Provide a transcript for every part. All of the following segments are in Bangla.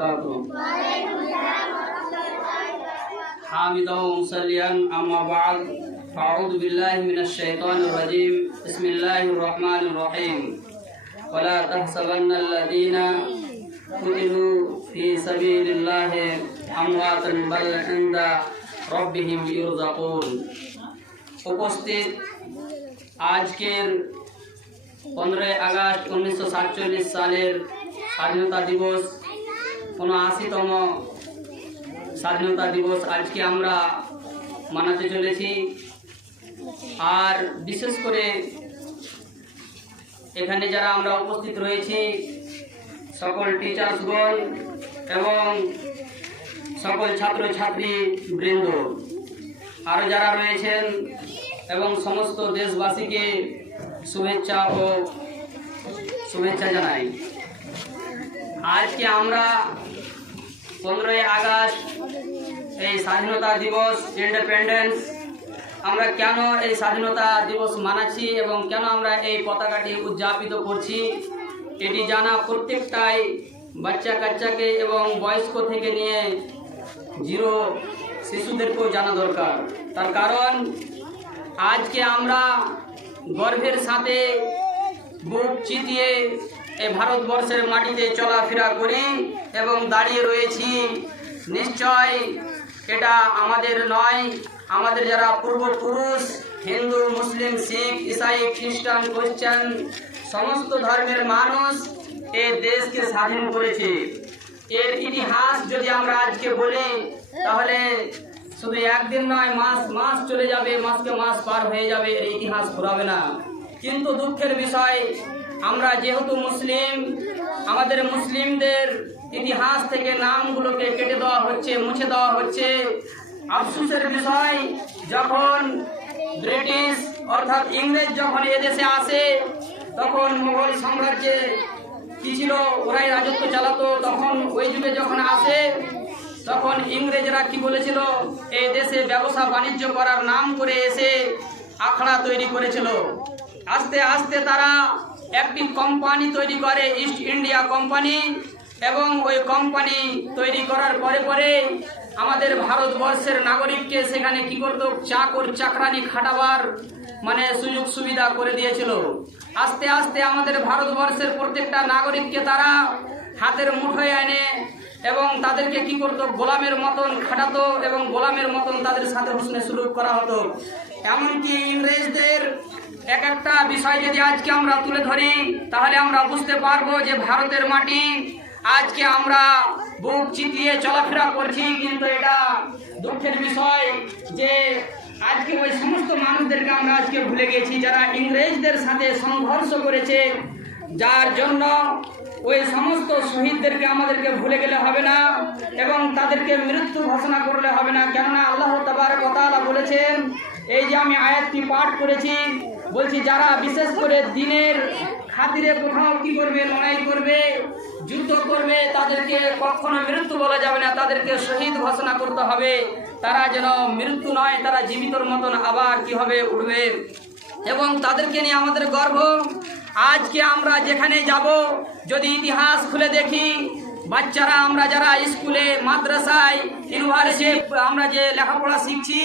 وبركاته حامدا ومصليا أما بعد فأعوذ بالله من الشيطان الرجيم بسم الله الرحمن الرحيم ولا تحسبن الذين قتلوا في سبيل الله أمواتا بل عند ربهم يرزقون। উপস্থিত আজকের 15 আগস্ট 1947 সালের স্বাধীনতা দিবস 79তম স্বাধীনতা দিবস আজকে আমরা মানাতে চলেছি। আর বিশেষ করে এখানে যারা আমরা উপস্থিত রয়েছি সকল টিচার্সগণ এবং সকল ছাত্রছাত্রী বৃন্দ আরও যারা রয়েছেন এবং সমস্ত দেশবাসীকে শুভেচ্ছা জানাই। আজকে আমরা 15 আগস্ট এই স্বাধীনতা দিবস ইন্ডিপেন্ডেন্স আমরা কেন এই স্বাধীনতা দিবস মানাচ্ছি এবং কেন আমরা এই পতাকাটি উদযাপিত করছি এটি জানা প্রত্যেকটাই বাচ্চা কাচ্চাকে এবং বয়স্ক থেকে নিয়ে জিরো শিশুদেরকেও জানা দরকার। তার কারণ আজকে আমরা গর্বের সাথে বুক চিতিয়ে এই ভারতবর্ষের মাটিতে চলাফেরা করি এবং দাঁড়িয়ে রয়েছি। নিশ্চয় এটা আমাদের নয়, আমাদের যারা পূর্বপুরুষ হিন্দু মুসলিম শিখ ইসাই খ্রিস্টান ক্রিশ্চান সমস্ত ধর্মের মানুষ এই দেশকে স্বাধীন করেছে। এর ইতিহাস যদি আমরা আজকে বলি তাহলে শুধু একদিন নয় মাস চলে যাবে, মাসকে মাস পার হয়ে যাবে, এর ইতিহাস ফুরাবে না। কিন্তু দুঃখের বিষয় আমরা যেহেতু মুসলিম, আমাদের মুসলিমদের ইতিহাস থেকে নামগুলোকে কেটে দেওয়া হচ্ছে, মুছে দেওয়া হচ্ছে। আফসোসের বিষয় যখন ব্রিটিশ অর্থাৎ ইংরেজ যখন এদেশে আসে তখন মুঘল সাম্রাজ্যে কি ছিল ওরাই রাজত্ব চালাতো। তখন ওই যুগে যখন আসে তখন ইংরেজরা কি বলেছিল, এই দেশে ব্যবসা বাণিজ্য করার নাম করে এসে আখড়া তৈরি করেছিল। আস্তে আস্তে তারা একটি কোম্পানি তৈরি করে, ইস্ট ইন্ডিয়া কোম্পানি, এবং ওই কোম্পানি তৈরি করার পরে আমাদের ভারতবর্ষের নাগরিককে সেখানে কি করতো, চাকর চাকরানি খাটাবার মানে সুযোগ সুবিধা করে দিয়েছিল। আস্তে আস্তে আমাদের ভারতবর্ষের প্রত্যেকটা নাগরিককে তারা হাতের মুঠোয় এনে এবং তাদেরকে কি করতো, গোলামের মতন খাটাতো এবং গোলামের মতন তাদের সাথে হুসনে সুলুক করা হতো। এমনকি ইংরেজদের এক একটা বিষয় যদি আজকে আমরা তুলে ধরি তাহলে আমরা বুঝতে পারবো যে ভারতের মাটি আজকে আমরা বুক চিতিয়ে চলাফেরা করছি। কিন্তু এটা দুঃখের বিষয় যে আজকে ওই সমস্ত মানুষদেরকে আমরা আজকে ভুলে গেছি যারা ইংরেজদের সাথে সংঘর্ষ করেছে, যার জন্য ওই সমস্ত শহীদদেরকে আমাদেরকে ভুলে গেলে হবে না এবং তাদেরকে মৃত্যু ঘোষণা করলে হবে না। কেননা আল্লাহ তাবারক ওয়া তাআলা বলেছেন, এই যে আমি আয়াতটি পাঠ করেছি, বলছি যারা বিশেষ করে দিনের খাতিরে কোথাও কি করবে, লড়াই করবে, যুদ্ধ করবে, তাদেরকে কখনো মৃত্যু বলা যাবে না, তাদেরকে শহীদ ঘোষণা করতে হবে। তারা যেন মৃত্যু নয়, তারা জীবিতর মতন আবার কি হবে, উঠবে। এবং তাদেরকে নিয়ে আমাদের গর্ব। আজকে আমরা যেখানে যাব যদি ইতিহাস খুলে দেখি, বাচ্চারা আমরা যারা স্কুলে মাদ্রাসায় ইউনিভার্সিটি আমরা যে লেখাপড়া শিখছি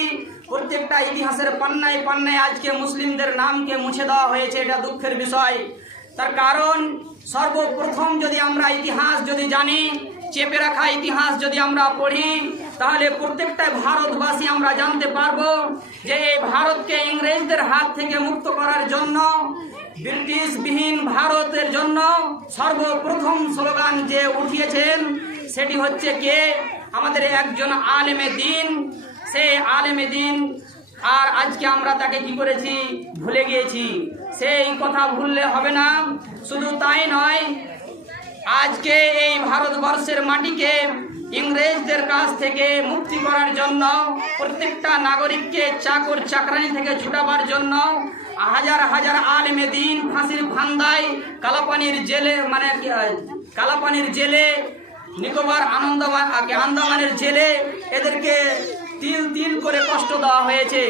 প্রত্যেকটা ইতিহাসের পান্নায় পান্নায় আজকে মুসলিমদের নামকে মুছে দেওয়া হয়েছে। এটা দুঃখের বিষয়। তার কারণ সর্বপ্রথম যদি আমরা ইতিহাস যদি জানি, চেপে রাখা ইতিহাস যদি আমরা পড়ি তাহলে প্রত্যেকটা ভারতবাসী আমরা জানতে পারবো যে এই ভারতকে ইংরেজদের হাত থেকে মুক্ত করার জন্য, ব্রিটিশবিহীন ভারতের জন্য সর্বপ্রথম স্লোগান যে উঠিয়েছেন সেটি হচ্ছে কে, আমাদের একজন আলেমে দিন। সেই আলেমে দিন আর আজকে আমরা তাকে কি করেছি, ভুলে গিয়েছি। সেই কথা ভুললে হবে না। শুধু তাই নয়, আজকে এই ভারতবর্ষের মাটিকে ইংরেজদের কাছ থেকে মুক্তি করার জন্য, প্রত্যেকটা নাগরিককে চাকর চাকরানি থেকে ছুটাবার জন্য হাজার হাজার আলেমে দিন ফাঁসির ফান্দায় কালাপানির জেলে নিকোবর আন্দামানের জেলে এদেরকে তিল তিল করে কষ্ট দেওয়া হয়েছে।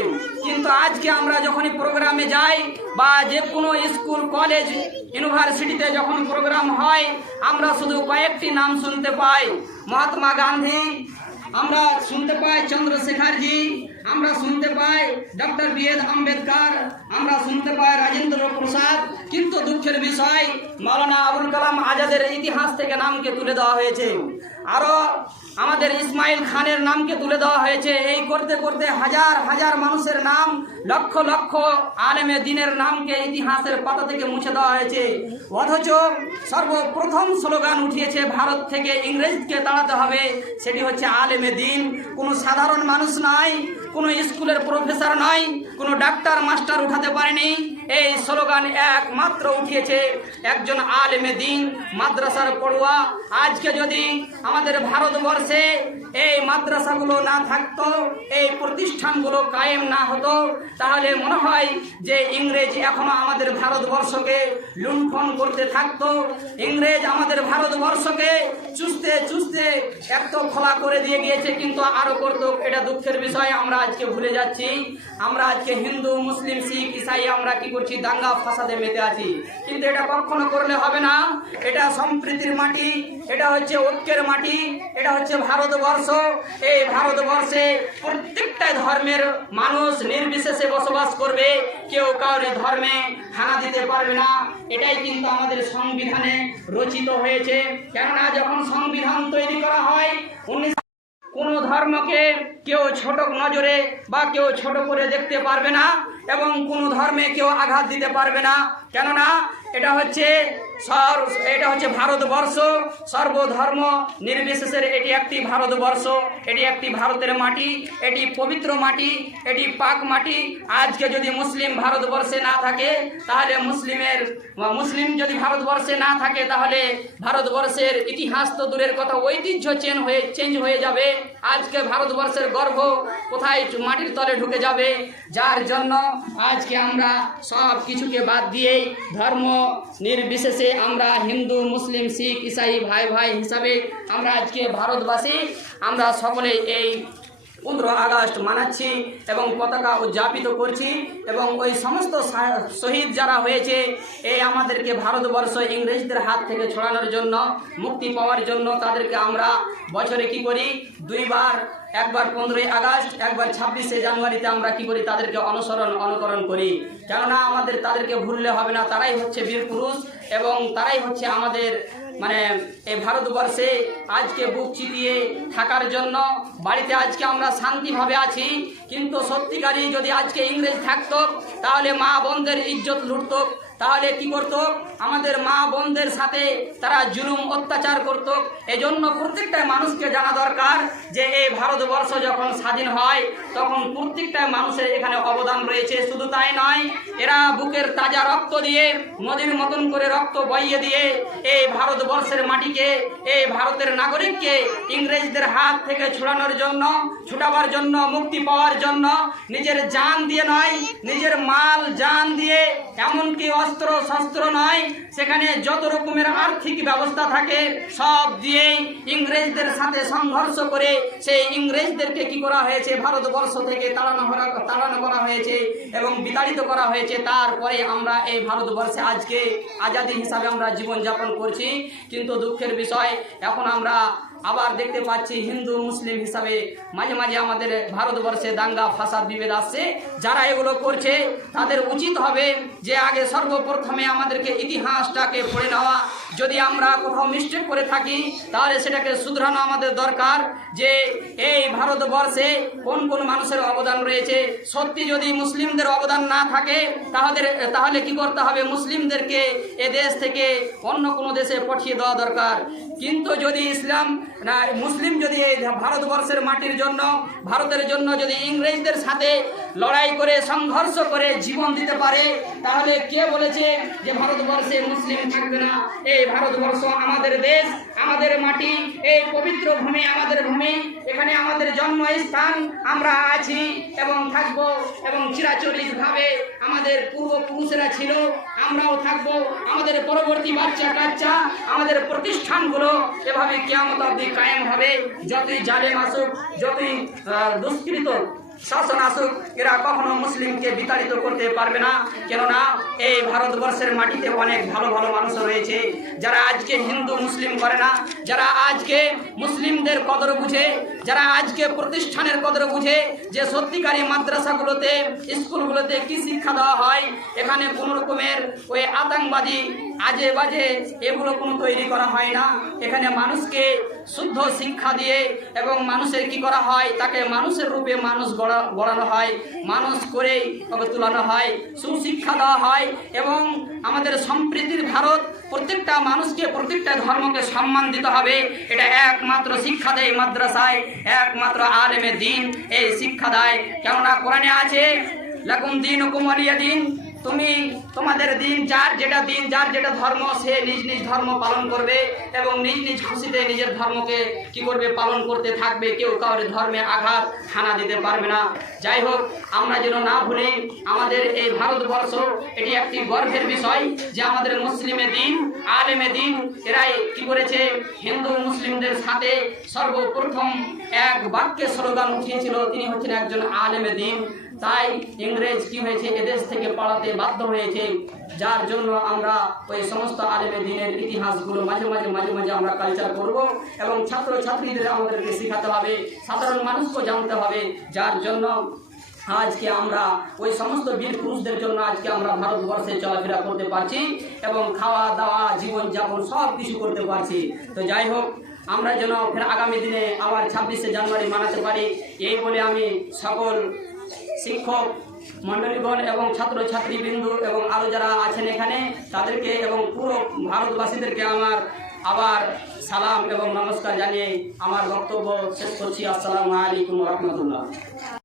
কিন্তু আজকে আমরা যখনই প্রোগ্রামে যাই বা যে কোনো স্কুল কলেজ ইউনিভার্সিটিতে যখন প্রোগ্রাম হয় আমরা শুধু কয়েকটি নাম শুনতে পাই, মহাত্মা গান্ধী, আমরা শুনতে পাই চন্দ্রশেখরজি, আমরা শুনতে পাই ডক্টর বি.আর. আম্বেদকর, আমরা শুনতে পাই রাজেন্দ্র প্রসাদ, কিন্তু দুঃখের বিষয় মাওলানা আবুল কালাম আজাদের ইতিহাস থেকে নামকে তুলে দেওয়া হয়েছে। আরও আমাদের ইসমাইল খানের নামকে তুলে দেওয়া হয়েছে। এই করতে করতে হাজার হাজার মানুষের নাম, লক্ষ লক্ষ আলেমে দ্বীনের নামকে ইতিহাসের পাতা থেকে মুছে দেওয়া হয়েছে। অথচ সর্বপ্রথম স্লোগান উঠিয়েছে ভারত থেকে ইংরেজকে তাড়াতে হবে, সেটি হচ্ছে আলেমে দ্বীন। কোনো সাধারণ মানুষ নয়, কোনো স্কুলের প্রফেসর নয়, কোনো ডাক্তার মাস্টার উঠাতে পারেনি। এই স্লোগান একমাত্র উঠিয়েছে একজন আলেমে দ্বীন, মাদ্রাসার পড়ুয়া। আজকে যদি আমাদের ভারতবর্ষে এই মাদ্রাসাগুলো না থাকতো, এই প্রতিষ্ঠানগুলো কায়েম না হতো, তাহলে মনে হয় যে ইংরেজ এখনো আমাদের ভারতবর্ষকে লুণ্ঠন করতে থাকতো। ইংরেজ আমাদের ভারতবর্ষকে চুষতে চুষতে এত খোলা করে দিয়ে গিয়েছে, কিন্তু আরও করতো। এটা দুঃখের বিষয়, আমরা আজকে ভুলে যাচ্ছি। আমরা আজকে হিন্দু, মুসলিম, শিখ, ইসাই আমরা কি করছি, দাঙ্গা ফাসাদে মেতে আছি। কিন্তু এটা কখনো করলে হবে না। এটা সম্প্রীতির মাটি, এটা হচ্ছে ঐক্যের মাটি, এটা হচ্ছে ভারতবর্ষ। এই ভারতবর্ষে প্রত্যেকটা ধর্মের মানুষ নির্বিশেষে বসবাস করবে, কেউ কাউরে ধর্মে হানা দিতে পারবে না। এটাই কিন্তু আমাদের সংবিধানে রচিত হয়েছে। কেননা যখন সংবিধান তৈরি করা হয়, কোনো ধর্মকে কেউ ছোট নজরে বা কেউ ছোট করে দেখতে পারবে না, এবং কোনো ধর্মে কেউ আঘাত দিতে পারবে না। কেননা এটা হচ্ছে ভারতবর্ষ, সর্বধর্ম নির্বিশেষে এটি একটি ভারতবর্ষ, এটি একটি ভারতের মাটি, এটি পবিত্র মাটি, এটি পাক মাটি। আজকে যদি মুসলিম ভারতবর্ষে না থাকে, তাহলে মুসলিম যদি ভারতবর্ষে না থাকে, তাহলে ভারতবর্ষের ইতিহাস তো দূরের কথা, ঐতিহ্য চেঞ্জ হয়ে যাবে। আজকে ভারতবর্ষের গর্ভ কোথায় মাটির তলে ঢুকে যাবে। যার জন্য আজকে আমরা সব কিছুকে বাদ দিয়ে ধর্ম নির্বিশেষে আমরা হিন্দু, মুসলিম, শিখ, ইসাই ভাই ভাই হিসাবে আমরা আজকে ভারতবাসী, আমরা সকলে এই 15 আগস্ট মানাচ্ছি এবং পতাকা উদযাপিত করছি। এবং ওই সমস্ত শহীদ যারা হয়েছে, এই আমাদেরকে ভারতবর্ষ ইংরেজদের হাত থেকে ছড়ানোর জন্য, মুক্তি পাওয়ার জন্য, তাদেরকে আমরা বছরে কি করি, দুইবার, একবার 15 আগস্ট, একবার 26শে জানুয়ারিতে আমরা কি করি, তাদেরকে অনুকরণ করি। কেননা আমাদের তাদেরকে ভুললে হবে না। তারাই হচ্ছে বীর পুরুষ এবং তারাই হচ্ছে আমাদের এই ভারতবর্ষে আজকে বুক চিতিয়ে থাকার জন্য বাড়িতে আজকে আমরা শান্তিভাবে আছি। কিন্তু সত্যিকারই যদি আজকে ইংরেজ থাকতো, তাহলে মা বোনদের ইজ্জত লুটত, তাহলে কি করত, আমাদের মা বোনদের সাথে তারা জুলুম অত্যাচার করত। এজন্য প্রত্যেকটা মানুষকে জানা দরকার যে এই ভারতবর্ষ যখন স্বাধীন হয়, তখন প্রত্যেকটা মানুষের এখানে অবদান রয়েছে। শুধু তাই নয়, এরা বুকের তাজা রক্ত দিয়ে, নদীর মতন করে রক্ত বইয়ে দিয়ে এই ভারতবর্ষের মাটিকে, এই ভারতের নাগরিককে ইংরেজদের হাত থেকে ছুটাবার জন্য, মুক্তি পাওয়ার জন্য নিজের জান দিয়ে নয়, নিজের মাল জান দিয়ে, এমনকি অস্ত্র শস্ত্র নয়, সেখানে যত রকমের আর্থিক ব্যবস্থা থাকে সব দিয়েই ইংরেজদের সাথে সংঘর্ষ করে সেই ইংরেজদেরকে কি করা হয়েছে, ভারতবর্ষ থেকে তাড়ানো করা হয়েছে এবং বিতাড়িত করা হয়েছে। তারপরে আমরা এই ভারতবর্ষে আজকে আজাদি হিসাবে আমরা জীবনযাপন করছি। কিন্তু দুঃখের বিষয়, এখন আমরা আবার দেখতে পাচ্ছি হিন্দু মুসলিম হিসাবে মাঝে মাঝে আমাদের ভারতবর্ষে দাঙ্গা ফাসাদ বিভেদ আসছে। যারা এগুলো করছে তাদের উচিত হবে যে আগে সর্বপ্রথমে আমাদেরকে ইতিহাসটাকে পড়ে নেওয়া। যদি আমরা কোথাও মিস্টেক করে থাকি, তাহলে সেটাকে শুধরানো আমাদের দরকার যে এই ভারতবর্ষে কোন কোন মানুষের অবদান রয়েছে। সত্যি যদি মুসলিমদের অবদান না থাকে, তাহলে কি করতে হবে, মুসলিমদেরকে এ দেশ থেকে অন্য কোনো দেশে পাঠিয়ে দেওয়া দরকার। কিন্তু যদি মুসলিম যদি এই ভারতবর্ষের মাটির জন্য, ভারতের জন্য যদি ইংরেজদের সাথে লড়াই করে, সংঘর্ষ করে জীবন দিতে পারে, তাহলে কে বলেছে যে ভারতবর্ষে মুসলিম থাকবে না? এই ভারতবর্ষ আমাদের দেশ, আমাদের মাটি, এই পবিত্র ভূমি আমাদের ভূমি, এখানে আমাদের জন্মস্থান। আমরা আছি এবং থাকব, এবং চিরাচরিতভাবে আমাদের পূর্বপুরুষেরা ছিল, আমরাও থাকব। আমাদের পরবর্তী বাচ্চা কাচ্চা, আমাদের প্রতিষ্ঠানগুলো এভাবে কিয়ামত অবধি কায়েম হবে। যতই জালেম আসুক, যতই দুষ্কৃত শাসন আসুক, এরা কখনো মুসলিমকে বিতাড়িত করতে পারবে না। কেননা এই ভারতবর্ষের মাটিতে অনেক ভালো ভালো মানুষ রয়েছে, যারা আজকে হিন্দু মুসলিম করে না, যারা আজকে মুসলিমদের কদর বুঝে, যারা আজকে প্রতিষ্ঠানের কদর বুঝে, যে সত্যিকারী মাদ্রাসাগুলোতে স্কুলগুলোতে কি শিক্ষা দেওয়া হয়, এখানে কোনো রকমের ওই আতঙ্কবাদী আজে বাজে এগুলো কোনো তৈরি করা হয় না। এখানে মানুষকে শুদ্ধ শিক্ষা দিয়ে এবং মানুষের কি করা হয়, তাকে মানুষের রূপে মানুষ গড়ানো হয়, মানুষ করেই তবে তুলানো হয়, সুশিক্ষা দেওয়া হয়। এবং আমাদের সম্প্রীতির ভারত, প্রত্যেকটা মানুষকে প্রত্যেকটা ধর্মকে সম্মান দিতে হবে, এটা একমাত্র শিক্ষা দেয় মাদ্রাসায়, একমাত্র আলেমে দ্বীন এই শিক্ষা দেয়। কেননা কোরআনে আছে, লাকুম দীনুকুম ওয়ালিয়া দীন, তুমি তোমাদের দিন, যার যেটা ধর্ম সে নিজ নিজ ধর্ম পালন করবে এবং নিজ নিজ খুশিতে নিজের ধর্মকে কি করবে, পালন করতে থাকবে। কেউ কাউরে ধর্মে আঘাত হানা দিতে পারবে না। যাই হোক, আমরা যেন না ভুলি আমাদের এই ভারতবর্ষ, এটি একটি গর্বের বিষয় যে আমাদের মুসলিমে দিন, আলেমে দিন এরাই কি করেছে, হিন্দু মুসলিমদের সাথে সর্বপ্রথম এক বাক্যে স্লোগান উঠিয়েছিল, তিনি হচ্ছেন একজন আলেমে দিন। তাই ইংরেজ কি হয়েছে, এদেশ থেকে পালাতে বাধ্য হয়েছে, যার জন্য আমরা ওই সমস্ত আলেমে দ্বীনের ইতিহাসগুলো মাঝে মাঝে আমরা কালচার করব এবং ছাত্রছাত্রীদের আমাদেরকে শেখাতে হবে, সাধারণ মানুষকে জানতে হবে। যার জন্য আজকে আমরা ওই সমস্ত বীর পুরুষদের জন্য আজকে আমরা ভারতবর্ষে চলাফেরা করতে পারছি এবং খাওয়া দাওয়া জীবনযাপন সব কিছু করতে পারছি। তো যাই হোক, আমরা যেন ফের আগামী দিনে আবার 26শে জানুয়ারি মানাতে পারি, এই বলে আমি সকল শিক্ষক মণ্ডলীগণ এবং ছাত্রছাত্রীবৃন্দ এবং আরও যারা আছেন এখানে তাদেরকে এবং পুরো ভারতবাসীদেরকে আমার আবার সালাম এবং নমস্কার জানিয়ে আমার বক্তব্য শেষ করছি। আসসালামু আলাইকুম ওয়া রাহমাতুল্লাহ।